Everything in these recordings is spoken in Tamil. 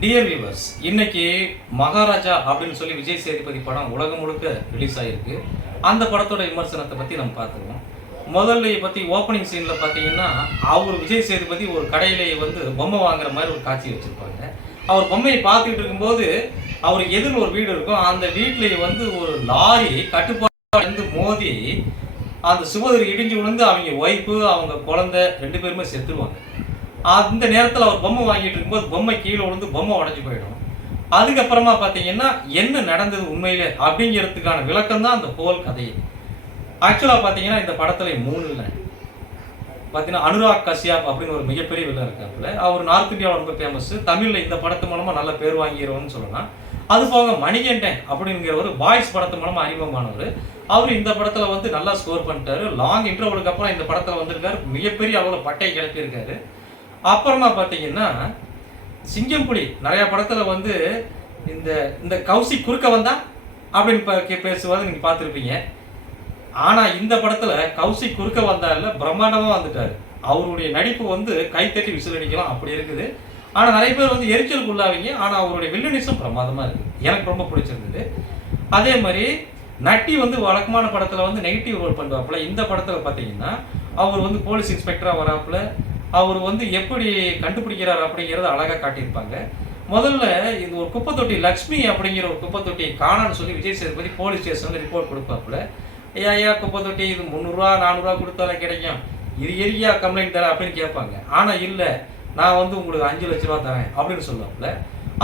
டியர் வியூவர்ஸ், இன்னைக்கு மகாராஜா அப்படின்னு சொல்லி விஜய் சேதுபதி படம் உலகம் முழுக்க ரிலீஸ் ஆகிருக்கு. அந்த படத்தோட விமர்சனத்தை பற்றி நம்ம பார்த்துருவோம். முதல்ல பற்றி ஓப்பனிங் சீனில் பார்த்தீங்கன்னா, அவர் விஜய் சேதுபதி ஒரு கடையிலேயே வந்து பொம்மை வாங்குற மாதிரி ஒரு காட்சி வச்சுருப்பாங்க. அவர் பொம்மையை பார்த்துக்கிட்டு இருக்கும்போது அவருக்கு எதிரில் ஒரு வீடு இருக்கும். அந்த வீட்டிலேயே வந்து ஒரு லாரி கட்டுப்பாடு மோதி அந்த சுவதர் இடிஞ்சு விழுந்து அவங்க ஒய்ஃபு அவங்க குழந்தை 2 பேருமே செத்துருவாங்க. அந்த நேரத்தில் அவர் பொம்மை வாங்கிட்டு இருக்கும்போது பொம்மை கீழே விழுந்து பொம்மை உடஞ்சி போயிடும். அதுக்கப்புறமா பார்த்தீங்கன்னா என்ன நடந்தது உண்மையிலே அப்படிங்கிறதுக்கான விளக்கம் தான் அந்த ஹோல் கதையை. ஆக்சுவலாக பார்த்தீங்கன்னா இந்த படத்தில் 3 இல்லை. பார்த்தீங்கன்னா அனுராக் கஷ்யப் அப்படின்னு ஒரு மிகப்பெரிய வில்லன் இருக்காப்புல. அவர் நார்த் இந்தியாவில் ரொம்ப ஃபேமஸ். தமிழில் இந்த படத்து மூலமாக நல்ல பேர் வாங்கிறோன்னு சொல்லலாம். அது போக மணிகண்டன் அப்படிங்கிற ஒரு பாய்ஸ் படத்து மூலமாக அறிமுகமானவர். அவர் இந்த படத்தில் வந்து நல்லா ஸ்கோர் பண்ணிட்டாரு. லாங் இன்டர்வலுக்கு அப்புறம் இந்த படத்தில் வந்திருக்காரு. மிகப்பெரிய அளவில் பட்டை கிளப்பியிருக்காரு. அப்புறமா பார்த்தீங்கன்னா சிங்கம் புலி நிறைய படத்தில் வந்து இந்த இந்த கௌசிக் குறுக்க வந்தா அப்படின்னு பேசுவதை நீங்கள் பார்த்துருப்பீங்க. ஆனால் இந்த படத்தில் கௌசிக் குறுக்க வந்தா இல்லை, பிரம்மாண்டமாக வந்துட்டார். அவருடைய நடிப்பு வந்து கைத்தட்டி விசில் அடிக்கலாம் அப்படி இருக்குது. ஆனால் நிறைய பேர் வந்து எரிச்சலுக்கு உள்ளாவீங்க. ஆனால் அவருடைய வில்லனிசம் பிரமாதமாக இருக்குது. எனக்கு ரொம்ப பிடிச்சிருந்தது. அதே மாதிரி நட்டி வந்து வழக்கமான படத்தில் வந்து நெகட்டிவ் ரோல் பண்ணுவாப்புல. இந்த படத்தில் பார்த்தீங்கன்னா அவர் வந்து போலீஸ் இன்ஸ்பெக்டராக வராப்புல. அவர் வந்து எப்படி கண்டுபிடிக்கிறார் அப்படிங்கிறத அழகாக காட்டியிருப்பாங்க. முதல்ல இது ஒரு குப்பை தொட்டி லக்ஷ்மி அப்படிங்கிற ஒரு குப்பை தொட்டியை காணான்னு சொல்லி விஜய் சேதுபதி போலீஸ் ஸ்டேஷனில் ரிப்போர்ட் கொடுப்பாப்புல. ஐயா குப்பை தொட்டி இது 300 400 கொடுத்தாலே கிடைக்கும், இது எரியா கம்ப்ளைண்ட் தரேன் அப்படின்னு கேட்பாங்க. ஆனால் இல்லை, நான் வந்து உங்களுக்கு 5 லட்ச ரூபா தரேன் அப்படின்னு சொல்லுவாப்புல.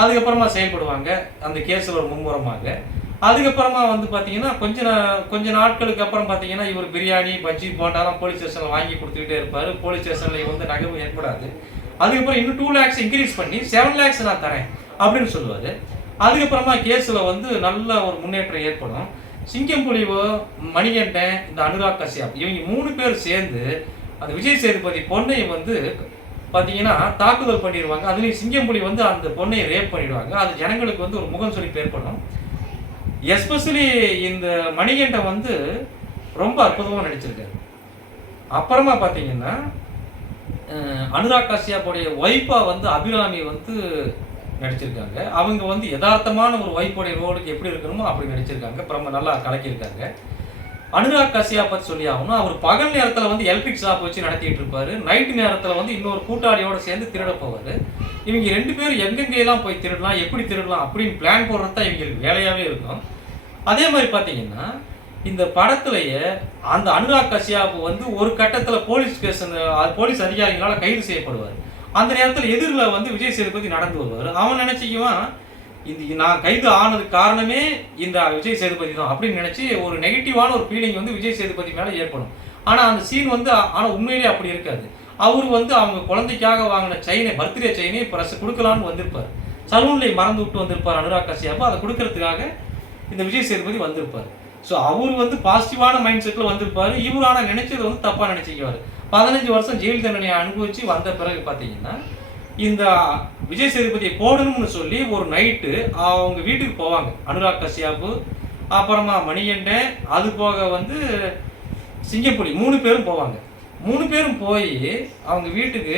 அதுக்கப்புறமா செயல்படுவாங்க அந்த கேஸில் ஒரு மும்முரமாக. அதுக்கப்புறமா வந்து பார்த்தீங்கன்னா கொஞ்ச நாட்களுக்கு அப்புறம் பார்த்தீங்கன்னா இவர் பிரியாணி பஜ்ஜி போண்டாலாம் போலீஸ் ஸ்டேஷனில் வாங்கி கொடுத்துக்கிட்டே இருப்பார். போலீஸ் ஸ்டேஷனில் வந்து நகர்வு ஏற்படாது. அதுக்கப்புறம் இன்னும் 2 lakhs இன்க்ரீஸ் பண்ணி 7 lakhs நான் தரேன் அப்படின்னு சொல்லுவார். அதுக்கப்புறமா கேஸில் வந்து நல்ல ஒரு முன்னேற்றம் ஏற்படும். சிங்கம் புலிவோ, மணிகண்டன், இந்த அனுராக் கஷ்யப் இவங்க 3 பேர் சேர்ந்து அந்த விஜய் சேதுபதி பொண்ணை வந்து பார்த்தீங்கன்னா தாக்குதல் பண்ணிடுவாங்க. அதுலேயும் சிங்கம் புலி வந்து அந்த பொண்ணையை ரேப் பண்ணிடுவாங்க. அது ஜனங்களுக்கு வந்து ஒரு முகம் சொல்லி ஏற்படும். எஸ்பெஷலி இந்த மணிகண்டன் வந்து ரொம்ப அற்புதமாக நடிச்சிருக்காரு. அப்புறமா பார்த்தீங்கன்னா அனுராக் கஷ்யப்புடைய ஒய்ஃபாக வந்து அபிராமி வந்து நடிச்சிருக்காங்க. அவங்க வந்து யதார்த்தமான ஒரு ஒய்ஃபுடைய ரோலுக்கு எப்படி இருக்கணுமோ அப்படி நடிச்சிருக்காங்க. ரொம்ப நல்லா கலக்கியிருக்காங்க. அனுராக் கஷ்யப் பற்றி சொல்லி ஆகணும். அவர் பகல் நேரத்தில் வந்து எலக்ட்ரிக் ஷாப் வச்சு நடத்திட்டு இருப்பார். நைட்டு நேரத்தில் வந்து இன்னொரு கூட்டாளியோடு சேர்ந்து திருட போவார். இவங்க 2 பேரும் எங்கெங்கெல்லாம் போய் திருடலாம், எப்படி திருடலாம் அப்படின்னு பிளான் போடுறது தான் இவங்களுக்கு வேலையாகவே இருக்கும். அதே மாதிரி பார்த்தீங்கன்னா இந்த படத்துலேயே அந்த அனுராக் கஷ்யப் வந்து ஒரு கட்டத்தில் போலீஸ் அதிகாரிகளால் கைது செய்யப்படுவார். அந்த நேரத்தில் எதிரில் வந்து விஜய் சேதுபதி நடந்து வருவார். அவன் நினச்சிக்குவான் இது நான் கைது ஆனதுக்கு காரணமே இந்த விஜய் சேதுபதி தான் அப்படின்னு நினச்சி ஒரு நெகட்டிவான ஒரு ஃபீலிங் வந்து விஜய் சேதுபதி மேலே ஏற்படும். ஆனால் அந்த சீன் வந்து ஆனால் உண்மையிலே அப்படி இருக்காது. அவர் வந்து அவங்க குழந்தைக்காக வாங்கின செயினை, பர்த்டே செயினை ப்ரெஸ் கொடுக்கலான்னு வந்திருப்பார். சலூன்லேயே மறந்து விட்டு வந்திருப்பார் அனுராக் கஷ்யப். அதை கொடுக்கறதுக்காக இந்த விஜய் சேதுபதி வந்திருப்பார். ஸோ அவர் வந்து பாசிட்டிவான மைண்ட் செட்டில் வந்திருப்பார். இவர் ஆனால் நினைச்சது வந்து தப்பாக நினச்சிக்குவார். 15 வருஷம் ஜெயில் தண்டனையை அனுபவித்து வந்த பிறகு பார்த்தீங்கன்னா இந்த விஜய் சேதுபதியை போடணும்னு சொல்லி ஒரு நைட்டு அவங்க வீட்டுக்கு போவாங்க. அனுராக் கஷ்யப், அப்புறமா மணிகண்டன், அது போக வந்து சிங்கப்புலி 3 பேரும் போவாங்க. 3 பேரும் போய் அவங்க வீட்டுக்கு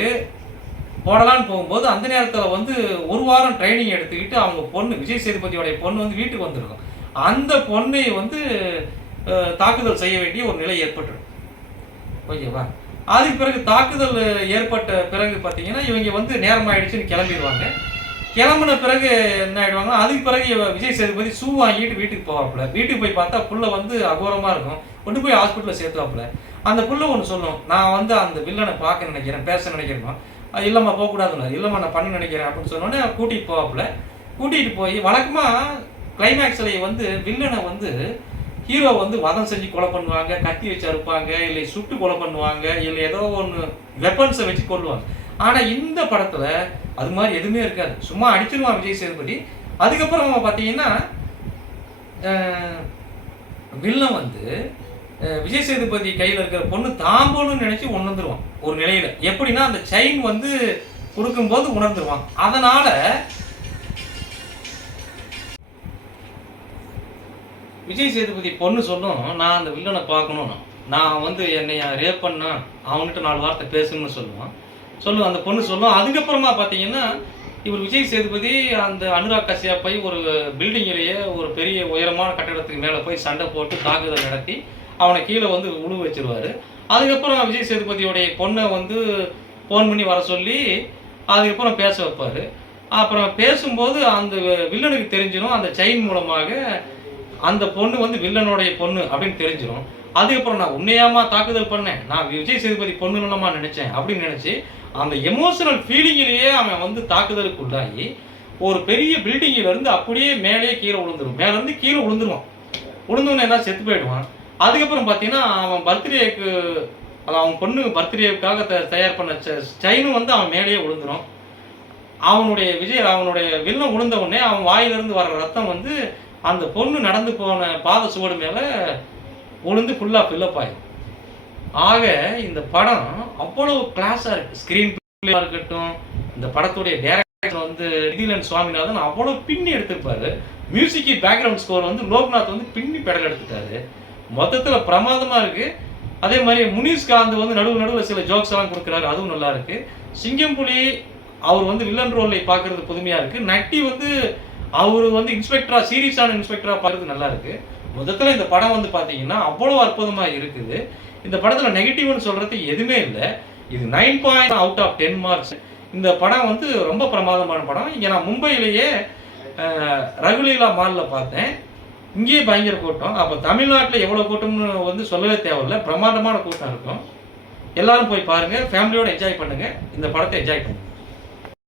போடலான்னு போகும்போது அந்த நேரத்தில் வந்து 1 வாரம் ட்ரைனிங் எடுத்துக்கிட்டு அவங்க பொண்ணு விஜய் சேதுபதியோடைய பொண்ணு வந்து வீட்டுக்கு வந்துருக்கும். அந்த பொண்ணை வந்து தாக்குதல் செய்ய வேண்டிய ஒரு நிலை ஏற்பட்டுரும். ஓகேவா? அதுக்கு பிறகு தாக்குதல் ஏற்பட்ட பிறகு பார்த்தீங்கன்னா இவங்க வந்து நேரம் ஆயிடுச்சுன்னு கிளம்பிடுவாங்க. கிளம்புன பிறகு என்ன ஆகிடுவாங்கன்னா அதுக்கு பிறகு விஜய் சேதுபதி ஷூ வாங்கிட்டு வீட்டுக்கு போவாப்புல. வீட்டுக்கு போய் பார்த்தா புள்ள வந்து அகோரமாக இருக்கும். கொண்டு போய் ஹாஸ்பிட்டலில் சேர்த்துவாப்புல. அந்த புள்ள ஒன்று சொல்லும், நான் வந்து அந்த வில்லனை பார்க்க நினைக்கிறேன், பேச நினைக்கிறேன். இல்லைம்மா போகக்கூடாதுன்னு, இல்லைம்மா நான் பண்ண நினைக்கிறேன் அப்படின்னு சொன்னோன்னே கூட்டிகிட்டு போவாப்புல. கூட்டிகிட்டு போய் வழக்கமாக கிளைமேக்ஸில் வந்து வில்லனை வந்து ஹீரோ வந்து வதம் செஞ்சு கொலை பண்ணுவாங்க, கத்தி வச்சு அறுப்பாங்க, இல்லை சுட்டு கொலை பண்ணுவாங்க, இல்லை ஏதோ ஒன்று வெப்பன்ஸை வச்சு கொள்ளுவாங்க. ஆனால் இந்த படத்தில் அது மாதிரி எதுவுமே இருக்காது. சும்மா அடிச்சிருவான் விஜய் சேதுபதி. அதுக்கப்புறம் பார்த்தீங்கன்னா வில்லன் வந்து விஜய் சேதுபதி கையில் இருக்கிற பொண்ணு தாம்பூன்னு நினச்சி உணர்ந்துருவான் ஒரு நிலையில். எப்படின்னா அந்த செயின் வந்து கொடுக்கும்போது உணர்ந்துருவான். அதனால் விஜய் சேதுபதி பொண்ணு சொல்லும், நான் அந்த வில்லனை பார்க்கணும், நான் வந்து என்னை ரேப் பண்ணா அவன்கிட்ட 4 வார்த்தை பேசணும்னு சொல்லுவான். அந்த பொண்ணு சொல்லும். அதுக்கப்புறமா பார்த்தீங்கன்னா இவர் விஜய் சேதுபதி அந்த அனுராக் கஷ்யப்பை ஒரு பில்டிங்கிலேயே ஒரு பெரிய உயரமான கட்டடத்துக்கு மேலே போய் சண்டை போட்டு தாக்குதல் நடத்தி அவனை கீழே வந்து உழுவு வச்சிருவார். அதுக்கப்புறம் விஜய் சேதுபதியோடைய பொண்ணை வந்து ஃபோன் பண்ணி வர சொல்லி அதுக்கப்புறம் பேச வைப்பார். அப்புறம் பேசும்போது அந்த வில்லனுக்கு தெரிஞ்சிடும், அந்த செயின் மூலமாக அந்த பொண்ணு வந்து வில்லனுடைய பொண்ணு அப்படின்னு தெரிஞ்சிடும். அதுக்கப்புறம் நான் உன்னையாமா தாக்குதல் பண்ணேன், நான் விஜய் சேதுபதி பொண்ணு இல்லமா நினைச்சேன் அப்படின்னு நினைச்சு அந்த எமோஷனல் ஃபீலிங்கிலேயே அவன் வந்து தாக்குதலுக்கு உள்ளாகி ஒரு பெரிய பில்டிங்கில இருந்து அப்படியே மேலேயே கீழே விழுந்துடும். மேல இருந்து கீழே விழுந்துருவான். விழுந்தவனே எல்லாம் செத்து போயிடுவான். அதுக்கப்புறம் பார்த்தீங்கன்னா அவன் பர்த்டேக்கு, அவன் பொண்ணு பர்த்டேவுக்காக தயார் பண்ண செயினும் வந்து அவன் மேலேயே விழுந்துடும். அவனுடைய வில்லன் விழுந்த உடனே அவன் வாயிலிருந்து வர்ற ரத்தம் வந்து அந்த பொண்ணு நடந்து போன பாத சுவடு மேலே விழுந்து ஃபுல்லாக ஃபில்லப் ஆயிடும். ஆக இந்த படம் அவ்வளவு கிளாஸாக இருக்குது. ஸ்க்ரீன் பிளேயாக இருக்கட்டும், இந்த படத்துடைய டைரக்டர் வந்து நிதிலன் சுவாமிநாதன் அவ்வளோ பின்னி எடுத்திருப்பாரு. மியூசிக் பேக்ரவுண்ட் ஸ்கோர் வந்து லோக்நாத் வந்து பின்னி பெடல் எடுத்துட்டாரு. மொத்தத்தில் பிரமாதமாக இருக்குது. அதே மாதிரி முனிஷ்காந்த் வந்து நடுவில் சில ஜோக்ஸ் எல்லாம் கொடுக்குறாரு, அதுவும் நல்லா இருக்குது. சிங்கம்புலி அவர் வந்து வில்லன் ரோலில் பார்க்குறது புதுமையாக இருக்குது. நட்டி வந்து அவர் வந்து இன்ஸ்பெக்டராக, சீரியஸான இன்ஸ்பெக்டராக பார்க்குறது நல்லா இருக்குது. மொத்தத்தில் இந்த படம் வந்து பார்த்தீங்கன்னா அவ்வளோ அற்புதமாக இருக்குது. இந்த படத்தில் நெகட்டிவ்னு சொல்கிறது எதுவுமே இல்லை. இது 9 அவுட் ஆஃப் 10 மார்க்ஸ். இந்த படம் வந்து ரொம்ப பிரமாதமான படம். இங்கே நான் மும்பையிலேயே ரகுலீலா மாலில் பார்த்தேன். இங்கேயே பயங்கர கூட்டம். அப்போ தமிழ்நாட்டில் எவ்வளோ கூட்டம்னு வந்து சொல்லவே தேவையில்லை, பிரமாண்டமான கூட்டம் இருக்கும். எல்லாரும் போய் பாருங்கள், ஃபேமிலியோடு என்ஜாய் பண்ணுங்கள், இந்த படத்தை என்ஜாய் பண்ணுங்கள்.